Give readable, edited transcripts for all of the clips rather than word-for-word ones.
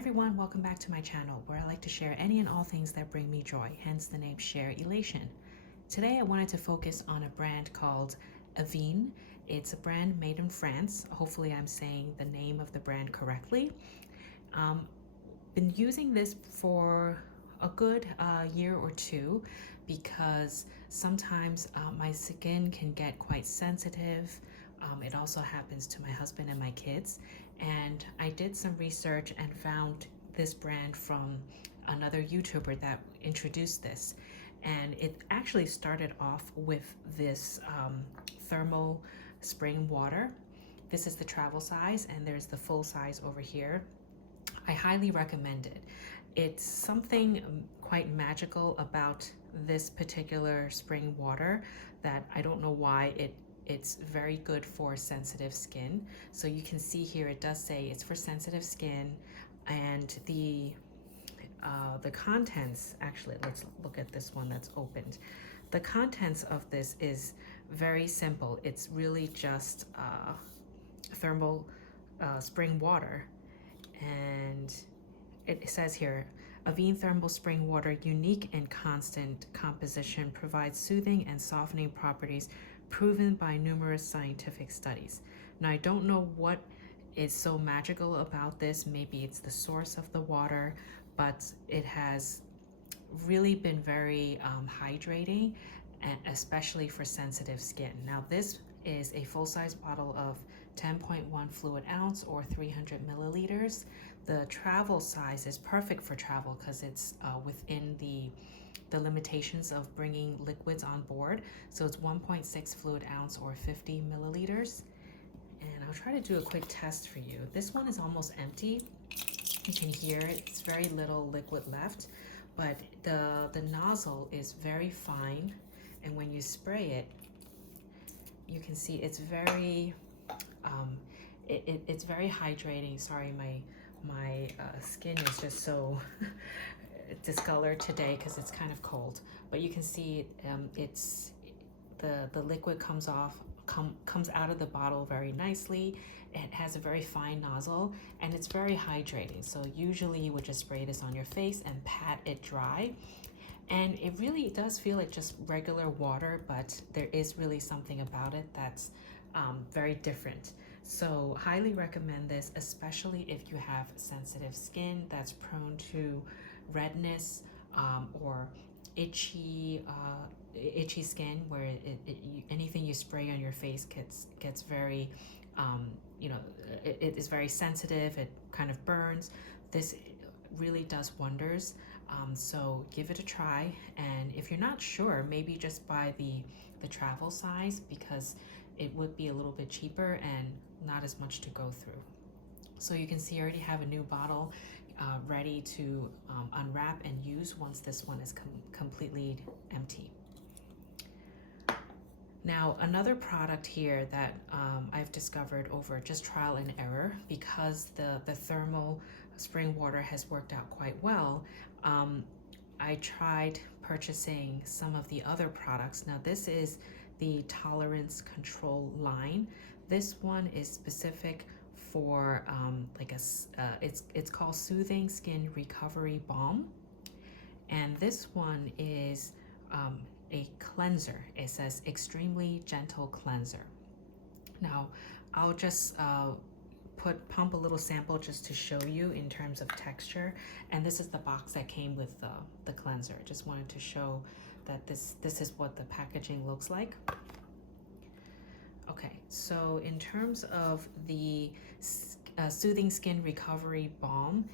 everyone, welcome back to my channel where I like to share any and all things that bring me joy, hence the name Share Elation. Today I wanted to focus on a brand called Avene. It's a brand made in France. Hopefully I'm saying the name of the brand correctly. Been using this for a good year or two because sometimes my skin can get quite sensitive. It also happens to my husband and my kids. And I did some research and found this brand from another YouTuber that introduced this. And it actually started off with this thermal spring water. This is the travel size, and there's the full size over here. I highly recommend it. It's something quite magical about this particular spring water that I don't know why it's very good for sensitive skin. So you can see here it does say it's for sensitive skin, and the contents, actually let's look at this one that's opened. The contents of this is very simple. It's really just thermal spring water, and it says here, Avene Thermal Spring Water, unique and constant composition, provides soothing and softening properties proven by numerous scientific studies. Now, I don't know what is so magical about this. Maybe it's the source of the water, but it has really been very hydrating, and especially for sensitive skin. Now, this is a full-size bottle of 10.1 fluid ounce or 300 milliliters. The travel size is perfect for travel because it's within the limitations of bringing liquids on board. So it's 1.6 fluid ounce or 50 milliliters. And I'll try to do a quick test for you. This one is almost empty. You can hear it. It's very little liquid left, but the nozzle is very fine. And when you spray it, you can see it's very it's very hydrating. Sorry, my skin is just so discolored today because it's kind of cold, but you can see it's the liquid comes out of the bottle very nicely. It has a very fine nozzle and it's very hydrating. So usually you would just spray this on your face and pat it dry, and it really does feel like just regular water, but there is really something about it that's very different. So highly recommend this, especially if you have sensitive skin that's prone to redness or itchy skin, where anything you spray on your face gets very it is very sensitive. It kind of burns. This really does wonders. So give it a try, and if you're not sure, maybe just buy the travel size because it would be a little bit cheaper and not as much to go through. So you can see I already have a new bottle ready to unwrap and use once this one is completely empty. Now, another product here that I've discovered over just trial and error, because the thermal spring water has worked out quite well, I tried purchasing some of the other products. Now, this is the Tolerance Control line. This one is specific for it's called Soothing Skin Recovery Balm, and this one is a cleanser. It says extremely gentle cleanser. Now I'll just pump a little sample just to show you in terms of texture, and this is the box that came with the cleanser. Just wanted to show that this is what the packaging looks like. Okay, so in terms of the Soothing Skin Recovery Balm,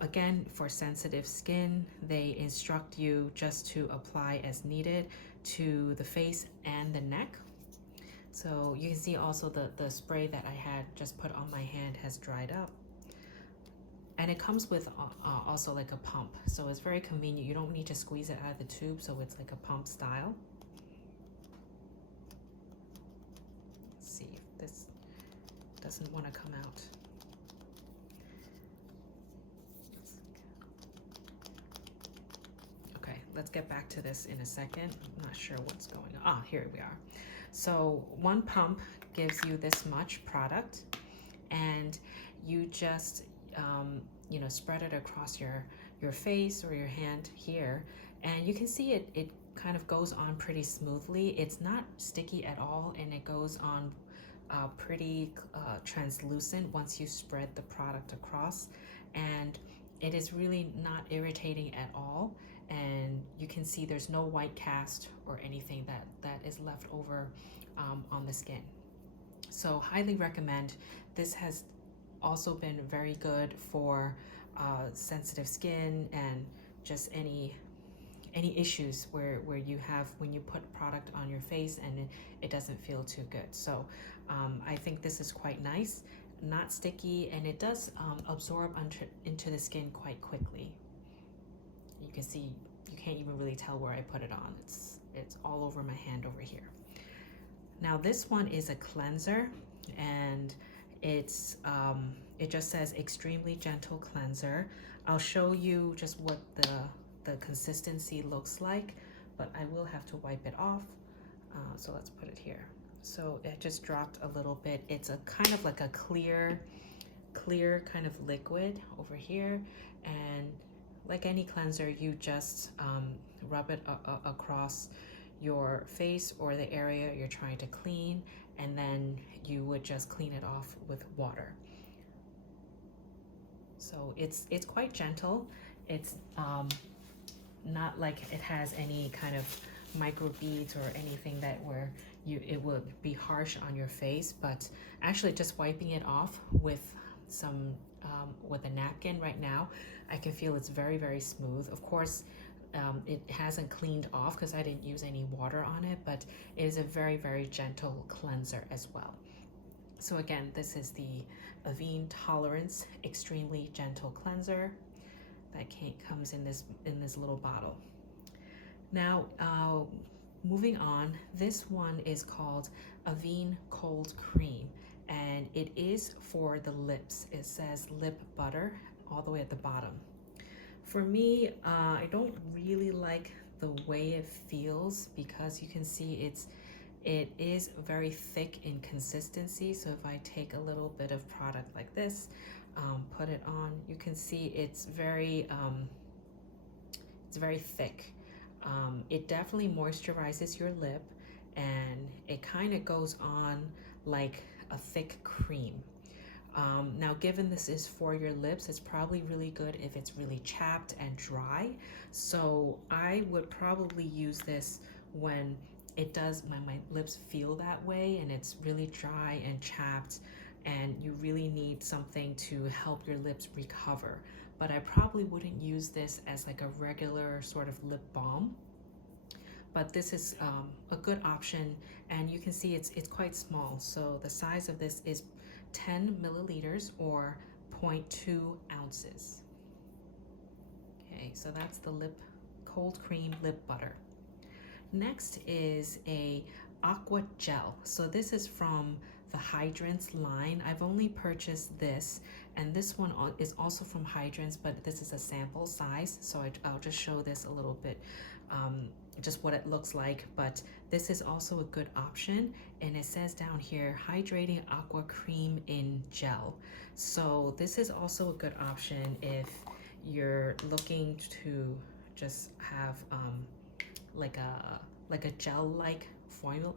again, for sensitive skin, they instruct you just to apply as needed to the face and the neck. So you can see also the spray that I had just put on my hand has dried up. And it comes with also like a pump. So it's very convenient. You don't need to squeeze it out of the tube, so it's like a pump style. Let's see if this doesn't want to come out. Okay, let's get back to this in a second. I'm not sure what's going on. Ah, here we are. So one pump gives you this much product, and you just you know, spread it across your face or your hand here, and you can see it kind of goes on pretty smoothly. It's not sticky at all, and it goes on pretty translucent once you spread the product across, and it is really not irritating at all. And you can see there's no white cast or anything that is left over on the skin. So highly recommend. This has also been very good for sensitive skin and just any issues where you have when you put product on your face and it doesn't feel too good. So I think this is quite nice, not sticky, and it does absorb into the skin quite quickly. You can see, you can't even really tell where I put it on. It's all over my hand over here. Now this one is a cleanser, and it's it just says extremely gentle cleanser. I'll show you just what the consistency looks like, but I will have to wipe it off. So let's put it here. So it just dropped a little bit. It's a kind of like a clear kind of liquid over here, and like any cleanser, you just rub it across your face or the area you're trying to clean, and then you would just clean it off with water. So it's quite gentle. It's not like it has any kind of microbeads or anything that where it would be harsh on your face, but actually just wiping it off with some with a napkin right now, I can feel it's very smooth. Of course, it hasn't cleaned off because I didn't use any water on it, but it is a very gentle cleanser as well. So again, this is the Avene Tolerance Extremely Gentle Cleanser that comes in this little bottle. Now, moving on, this one is called Avene Cold Cream, and it is for the lips. It says lip butter all the way at the bottom. For me, I don't really like the way it feels because you can see it is very thick in consistency. So if I take a little bit of product like this, put it on, you can see it's very thick. It definitely moisturizes your lip, and it kind of goes on like a thick cream. Now, given this is for your lips, it's probably really good if it's really chapped and dry. So I would probably use this when it does, my lips feel that way and it's really dry and chapped, and you really need something to help your lips recover. But I probably wouldn't use this as like a regular sort of lip balm. But this is a good option, and you can see it's quite small. So the size of this is 10 milliliters or 0.2 ounces. Okay, so that's the cold cream lip butter. Next is a aqua gel. So this is from the Hydrants line. I've only purchased this, and this one is also from Hydrants, but this is a sample size, so I'll just show this a little bit, just what it looks like. But this is also a good option, and it says down here hydrating aqua cream in gel. So this is also a good option if you're looking to just have like a gel-like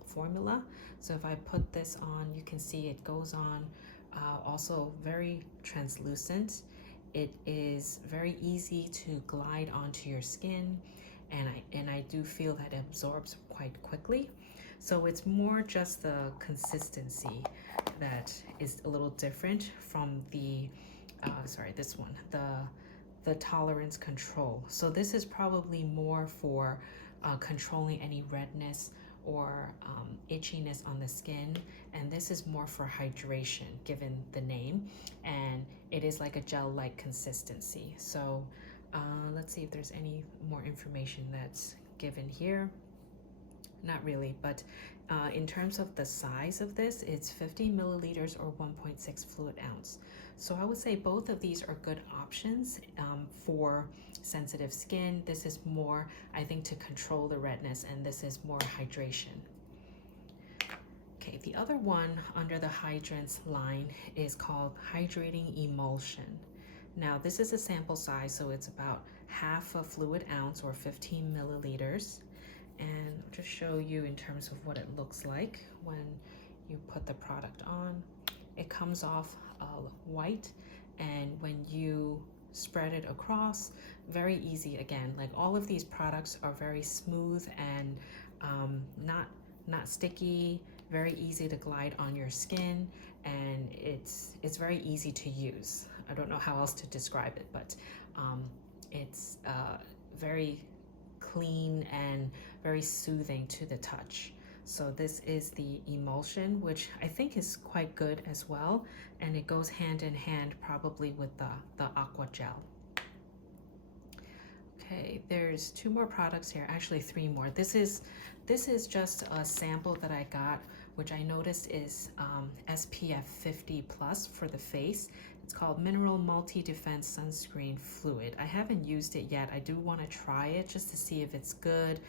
formula. So if I put this on, you can see it goes on also very translucent. It is very easy to glide onto your skin, and I do feel that it absorbs quite quickly. So it's more just the consistency that is a little different from the this one, the tolerance control. So this is probably more for controlling any redness or itchiness on the skin, and this is more for hydration given the name, and it is like a gel-like consistency. So let's see if there's any more information that's given here. Not really, but in terms of the size of this, it's 50 milliliters or 1.6 fluid ounce. So I would say both of these are good options for sensitive skin. This is more, I think, to control the redness, and this is more hydration. Okay, the other one under the Hydrants line is called Hydrating Emulsion. Now this is a sample size, so it's about half a fluid ounce or 15 milliliters. And I'll just show you in terms of what it looks like when you put the product on. It comes off white, and when you spread it across, very easy. Again, like all of these products are very smooth and not sticky, very easy to glide on your skin, and it's very easy to use. I don't know how else to describe it, but it's very clean and very soothing to the touch. So this is the emulsion, which I think is quite good as well, and it goes hand in hand probably with the aqua gel. Okay, there's 2 more products here, actually 3 more. This is just a sample that I got, which I noticed is SPF 50 plus for the face. It's called Mineral Multi Defense Sunscreen Fluid. I haven't used it yet. I do want to try it just to see if it's good.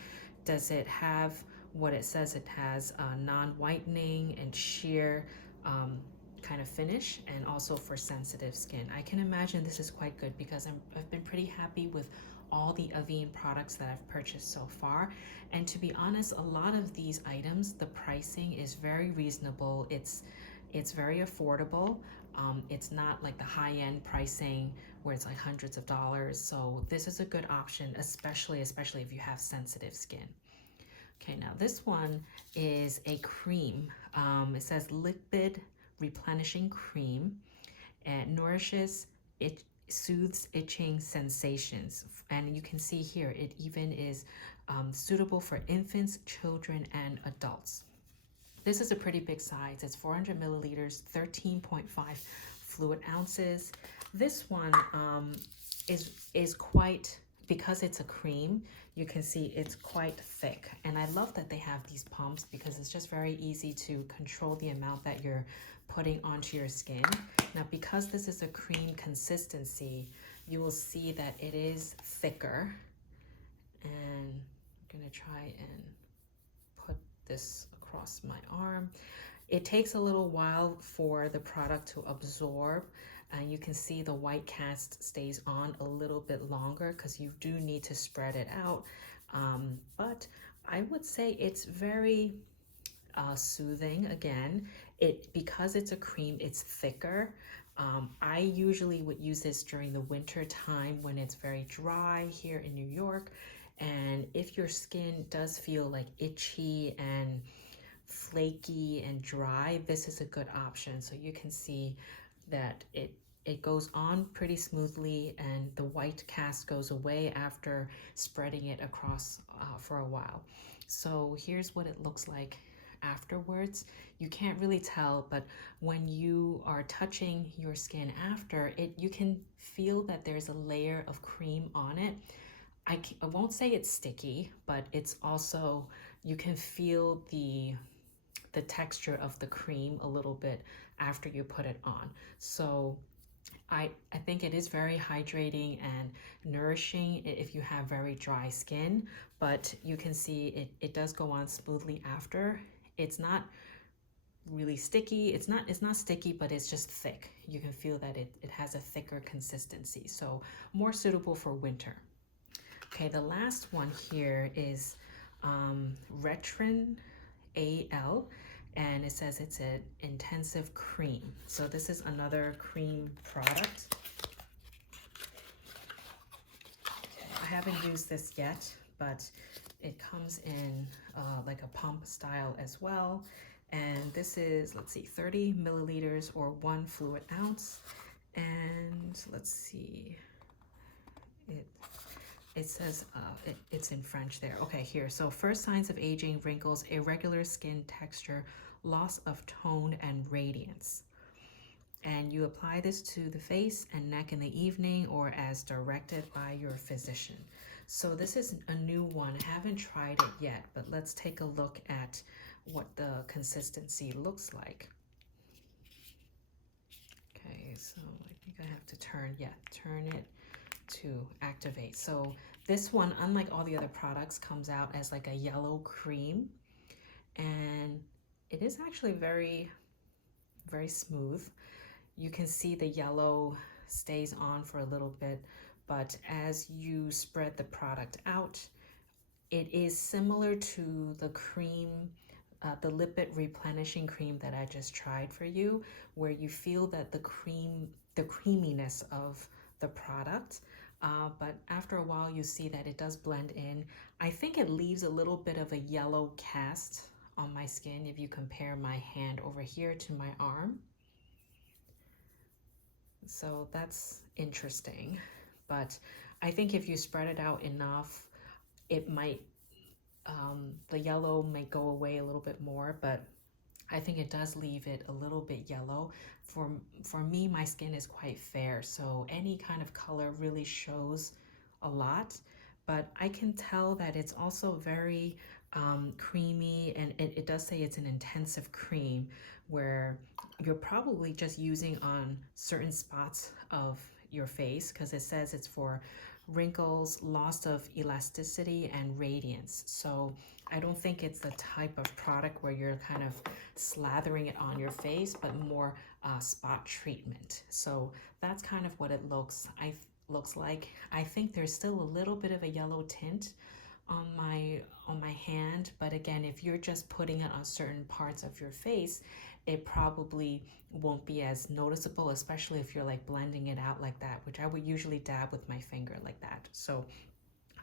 Does it have what it says it has, non-whitening and sheer kind of finish, and also for sensitive skin. I can imagine this is quite good because I've been pretty happy with all the Avene products that I've purchased so far. And to be honest, a lot of these items, the pricing is very reasonable. It's very affordable. It's not like the high-end pricing where it's like hundreds of dollars. So this is a good option, especially if you have sensitive skin. Okay, now this one is a cream. It says liquid replenishing cream, and nourishes, it soothes itching sensations. And you can see here, it even is suitable for infants, children, and adults. This is a pretty big size. It's 400 milliliters, 13.5 fluid ounces. This one is quite, because it's a cream, you can see it's quite thick. And I love that they have these pumps because it's just very easy to control the amount that you're putting onto your skin. Now, because this is a cream consistency, you will see that it is thicker. And I'm gonna try and put this across my arm. It takes a little while for the product to absorb, and you can see the white cast stays on a little bit longer because you do need to spread it out. But I would say it's very soothing. Again, because it's a cream, it's thicker. I usually would use this during the winter time when it's very dry here in New York. And if your skin does feel like itchy and flaky and dry, this is a good option. So you can see that it goes on pretty smoothly, and the white cast goes away after spreading it across for a while. So here's what it looks like afterwards. You can't really tell, but when you are touching your skin after it, you can feel that there's a layer of cream on it. I won't say it's sticky, but it's also, you can feel the texture of the cream a little bit after you put it on. So I think it is very hydrating and nourishing if you have very dry skin, but you can see it does go on smoothly after. It's not really sticky. It's not sticky, but it's just thick. You can feel that it has a thicker consistency. So more suitable for winter. Okay, the last one here is Retrin AL, and it says it's an intensive cream. So this is another cream product. Okay, I haven't used this yet, but it comes in like a pump style as well. And this is, let's see, 30 milliliters or 1 fluid ounce. And let's see, it says it's in French there. Okay, here. So first signs of aging, wrinkles, irregular skin texture, loss of tone and radiance. And you apply this to the face and neck in the evening or as directed by your physician. So this is a new one. I haven't tried it yet, but let's take a look at what the consistency looks like. Okay, so I think I have to turn it to activate. So this one, unlike all the other products, comes out as like a yellow cream, and it is actually very, very smooth. You can see the yellow stays on for a little bit, but as you spread the product out, it is similar to the cream, the lipid replenishing cream that I just tried for you, where you feel that the creaminess of the product. But after a while, you see that it does blend in. I think it leaves a little bit of a yellow cast on my skin if you compare my hand over here to my arm. So that's interesting. But I think if you spread it out enough, it might, the yellow might go away a little bit more, but I think it does leave it a little bit yellow. For me, my skin is quite fair, so any kind of color really shows a lot. But I can tell that it's also very creamy, and it does say it's an intensive cream where you're probably just using on certain spots of your face, because it says it's for wrinkles, loss of elasticity, and radiance. So I don't think it's the type of product where you're kind of slathering it on your face, but more spot treatment. So that's kind of what it looks like. I think there's still a little bit of a yellow tint on my hand, but again, if you're just putting it on certain parts of your face, it probably won't be as noticeable, especially if you're like blending it out like that, which I would usually dab with my finger like that. So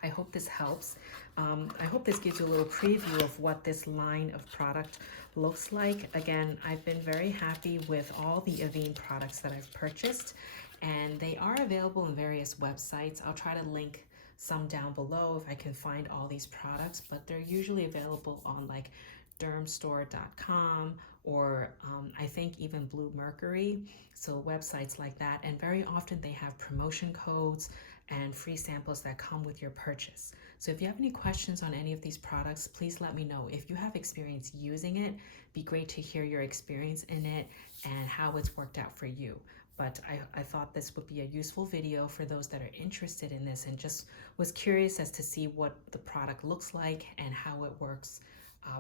I hope this helps. I hope this gives you a little preview of what this line of product looks like. Again, I've been very happy with all the Avene products that I've purchased, and they are available on various websites. I'll try to link some down below if I can find all these products, but they're usually available on like dermstore.com or I think even Blue Mercury, so websites like that. And very often they have promotion codes and free samples that come with your purchase. So if you have any questions on any of these products, please let me know. If you have experience using it, be great to hear your experience in it and how it's worked out for you. But I thought this would be a useful video for those that are interested in this and just was curious as to see what the product looks like and how it works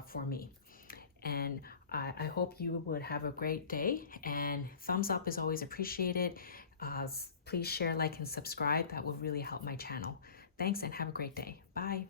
for me. And I hope you would have a great day, and thumbs up is always appreciated. Please share, like, and subscribe. That will really help my channel. Thanks, and have a great day. Bye.